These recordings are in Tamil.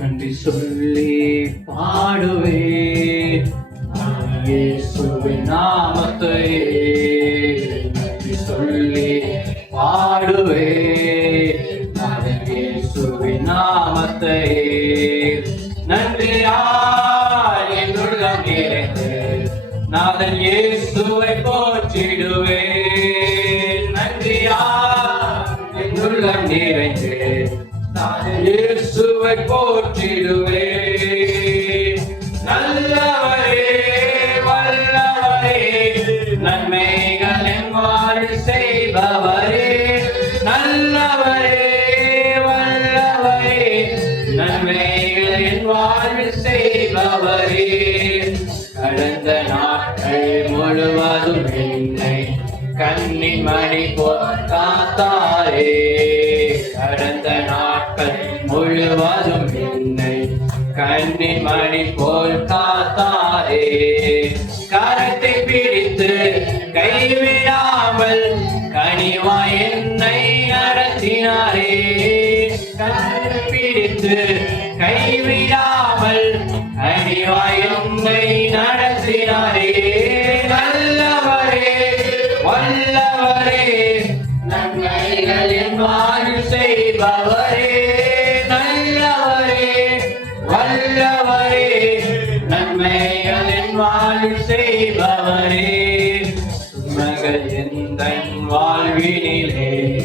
நன்றி சொல்லி பாடுவே நாமத்தை நன்றி சொல்லி பாடுவே நாதன் நாமத்தை நன்றியால் என் உள்ளம் நாதன் இயேசுவை போற்றிடுவே நன்றியா என் நிறைந்து. நாதன் உம்மை போற்றிடுவே நல்லவரே வல்லவரே நன்மைகள் எம்மாறு செய்பவரே. நல்லவரே வல்லவரே நன்மைகள் என் செய்பவரே. கடந்த நாட்கள் முழுவதும் என்னை கண்ணின் மணி போல் காத்தாரே. முழுவதும் என்னை கண்ணின் மணி போல் காத்தாரே கரத்தை பிடித்து கைவிடாமல் கனிவாய் என்னை நடத்தினாரே கரத்தை பிடித்து கைவிடாமல் கனிவாய் என்னை நடத்தினாரே நல்லவரே வல்லவரே நன்மைகளின் வாழ் செய்பவரே நன்மைகளின் வாழ் செய்பவரே. உண்மைகள் எந்த வாழ்வினிலே.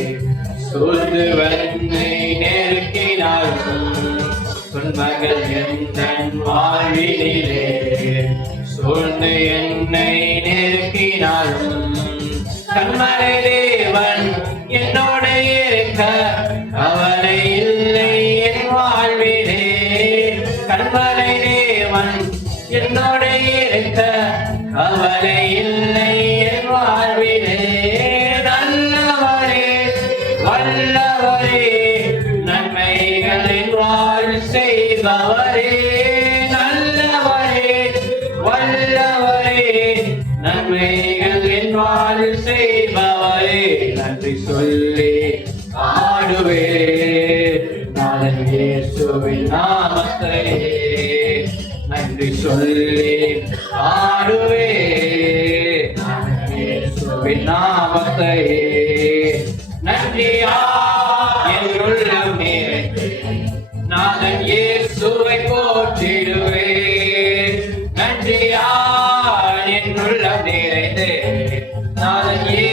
சூழ்ந்து வன்னை நெருக்கினார்கள். துன்பங்கள் எந்த வாழ்வினிலே. சூழ்ந்து என்னை நெருக்கினார்கள். கண்மலை தேவன் என்னோட இருக்க. கவலை இல்லை என் வாழ்விலே. கண்மலை தேவன் என்னோட இருந்த கவலை இல்லை என் வாழ்விலே நல்லவரே வல்லவரே நன்மைகளின் வாழ் செய்பவரே நல்லவரே வல்லவரே நன்மைகளின் வாழ் செய்பவரே நன்றி சொல்லி ஆடுவே நாளன் இயேசுவின் நாமத்தை நன்றி சொல்லி ஆடுவே. நாமத்தையே நன்றியா என்னுள்ளமே நான் இயேசுவை போற்றிடுவே. நன்றியா என்னுள்ள நிறைந்தே நான் ஏ